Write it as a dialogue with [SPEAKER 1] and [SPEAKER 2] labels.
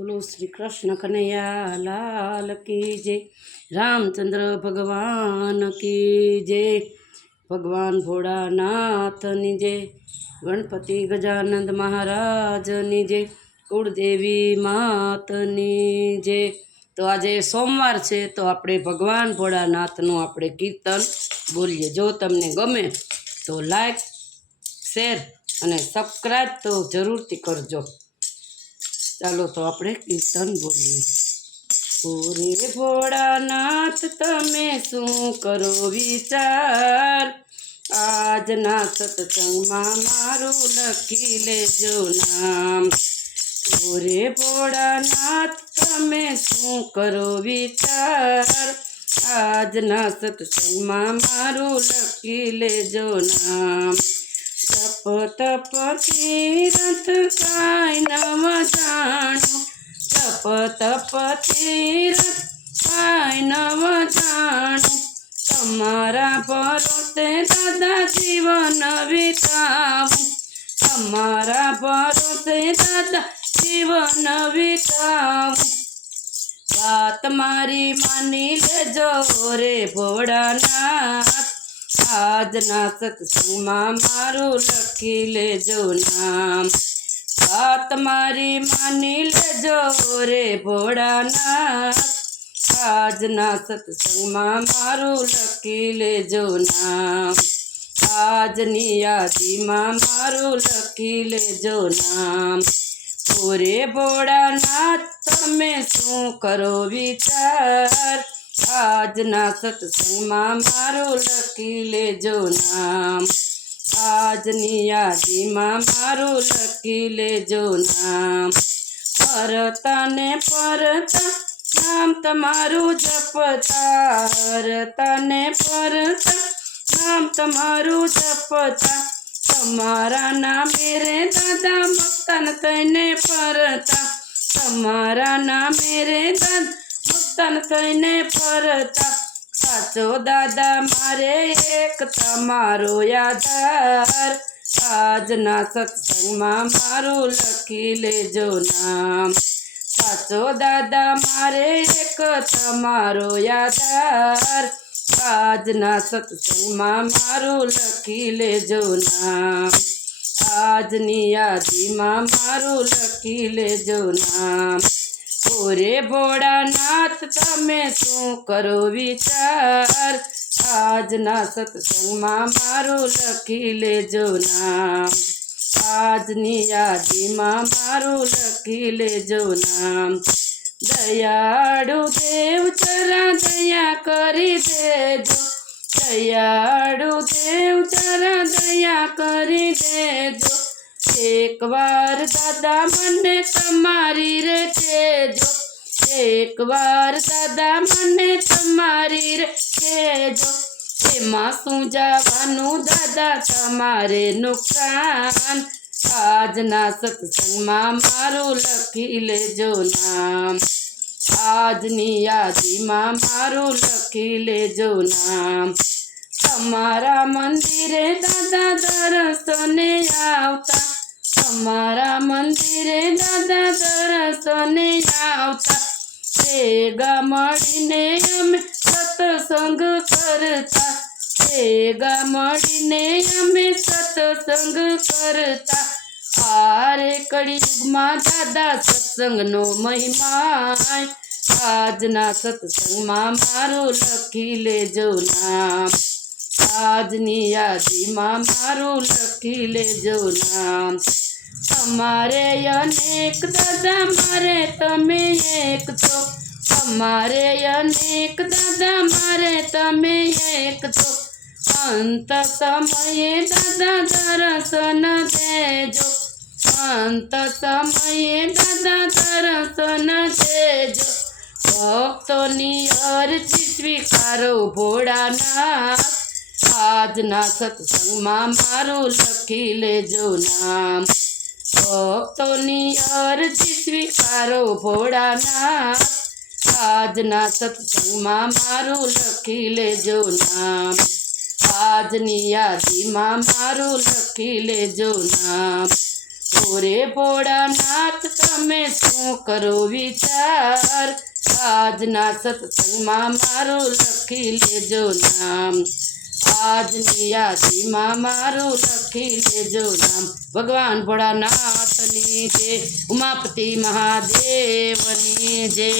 [SPEAKER 1] બોલો શ્રી કૃષ્ણ કનૈયા લાલ કી જય રામચંદ્ર ભગવાન કી જય ભગવાન ભોળાનાથની જય ગણપતિ ગજાનંદ મહારાજની જય કુળદેવી માતની જય તો આજે સોમવાર છે તો આપણે ભગવાન ભોળાનાથનું આપણે કીર્તન બોલીએ જો તમને ગમે તો લાઈક શેર અને સબસ્ક્રાઈબ તો જરૂરથી કરજો चलो तो आप कीर्तन बोलिए पूरे नाथ ते शू करो विचार आज ना सत्संग मारू लखी ले जो नाम पूरे भोड़ानाथ तमे शू करो विचार आज ना सत्संग मारू लखी ले जो नाम तप तप तीरथ का જાણો તપ તપ તીર પાય નવ જાણો તમારા પરોતે દાદા જીવન વિતાવું તમારા પરોતે દાદા જીવન વિતાવું વાત મારી માની લેજો રે ભોળાનાથ આજના સત્સંગમાં મારું લખી લેજો નામ તમારે માની લેજો રે પોઢા નાથ આજ ના સત્સંગમાં મારું લકી લેજો નામ આજ નીયાધીમાં મારું લકી લેજો નામ ઓ રે પોઢા નાથ તમે શું કરો વિચાર આજ ના સત્સંગમાં મારું લકી લેજો નામ આજની યાદીમાં મારું લખી લેજો નામ ફરતા ને ફરતા નામ તમારું જપતા ફરતા ને ફરતા નામ તમારું જપતા તમારા નામે રે દાદા મસ્તાન થઈને ફરતા તમારા નામે રે દાદા મસ્તાન થઈને ફરતા કાચો દાદા મારે એક તમારો યાદ આજ ના સત્સંગ માં મારું લખી લેજો નામ કાચો દાદા મારે એક તમારો યાદ આજ ના સત્સંગ માં મારું લખી લેજો નામ આજ ની આધી માં મારું લખી લેજો નામ ઓરે ભોળાનાથ તમે શું કરો વિચાર આજના સત્સંગમાં મારું લખી લેજો નામ આજની યાદીમાં મારું લખી લેજો નામ દયાળુ દેવ ચરા દયા કરી દેજો દયાળુ દેવ ચરા દયા કરી દેજો एक बार दादा मन तुम्हारी रे जो एक बार दादा मन तुम्हारी रे जो हे मासू जावानू दादा तुम्हारे नुकसान आज ना सत्संग माँ मारू लखी ले जो नाम आज नी यादी माँ मारू लखी ले जो नाम तुम्हारा मंदिर दादा दर सोने आवता અમારા મંદિરે દાદા તરસને આવતા ભેગા મળીને અમે સત્સંગ કરતા ભેગા મળીને અમે સત્સંગ કરતા હારે કળિયુગમાં દાદા સત્સંગનો મહિમા આજના સત્સંગમાં મારું લખી લેજો નામ આજની યાદીમાં મારું લખી લેજો નામ हमारे अनेक दादा मारे तमें एक तो हमारे अनेक दादा मारे तमें एक तो अंत समय दादा दर्शन दे जो अंत समय दादा दर्शन दे जो भक्त नियर स्वीकारो भोड़ा ना आज ना सत्संग मारू लखी ले जो नाम ઓ તોની અરજી સ્વીકારો બોડા ના આજ ના સત્સંગ માં મારું લખી લેજો ના આજ ની આધી માં મારું લખી લેજો ના ઓરે બોડા ના તમે શું કરો વિચાર આજ ના સત્સંગ માં મારું લખી લેજો ના આજની યાદીમાં મારું લખી લેજો નામ ભગવાન ભોળાનાથની જય ઉમાપતિ મહાદેવની જય